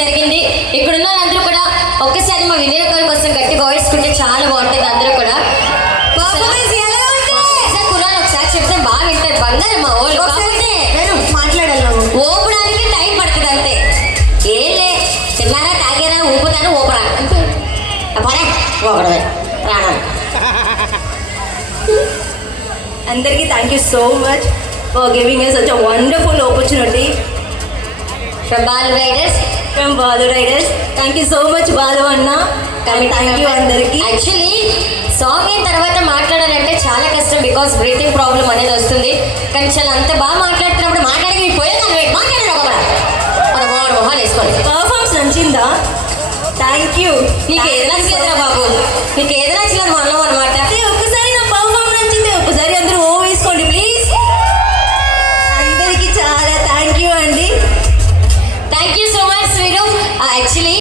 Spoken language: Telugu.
జరిగింది. ఇక్కడున్న అందరూ కూడా ఒక్కసారి మా వినయ్ గారి కోసం గట్టిగా వాయిస్కుంటే చాలా బాగుంటుంది. అందరూ కూడా ఒకసారి చెప్తే బాగా వింటారు. బంగారం మా వాళ్ళు మాట్లాడాలి ఊపడానికి టైం పడుతుంది అంతే. ఏలే తిన్నారా తాగారా ఊపుతాను ఊపరా అంతే. ఒకడవే రాణం. అందరికీ thank you so much for giving us such a wonderful opportunity from Balu Riders. Thank you so much Balu అన్న. థ్యాంక్ యూ అందరికీ. యాక్చువల్లీ సాంగ్ అయిన తర్వాత మాట్లాడాలంటే చాలా కష్టం, బికాస్ బ్రీతింగ్ ప్రాబ్లం అనేది వస్తుంది. కానీ చాలా అంత బాగా మాట్లాడుతున్నప్పుడు మాట్లాడి మీకు పోయేదాన్ని మాట్లాడారు ఒక మొహాలు వేసుకోండి. పర్ఫార్మెన్స్ నచ్చిందా? Thank you. నీకు ఏది నచ్చలేదురా బాబు, నీకు ఏది నచ్చలేదు మనం అనమాట. ఒక్కసారి నా పర్ఫార్మెన్స్ నచ్చింది, ఒక్కసారి అందరూ ఓ వేసుకోండి ప్లీజ్. అందరికీ చాలా థ్యాంక్ యూ అండి. Thank you so much. మీరు యాక్చువల్లీ